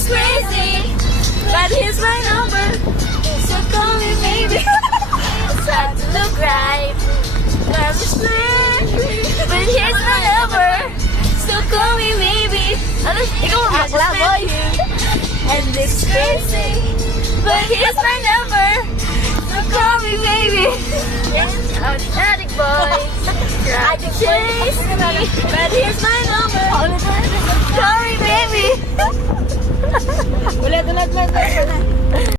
it's crazy, but here's my number, so call me maybe. It's hard to look right, I'm straight, but here's my number, so call me maybe. Ano, ikaw ang bakla, boy. And it's crazy, but here's my number, so call me maybe. Yes, automatic boys, try to chase me, but here's my number, call me baby. Ulit, ulit, ulit.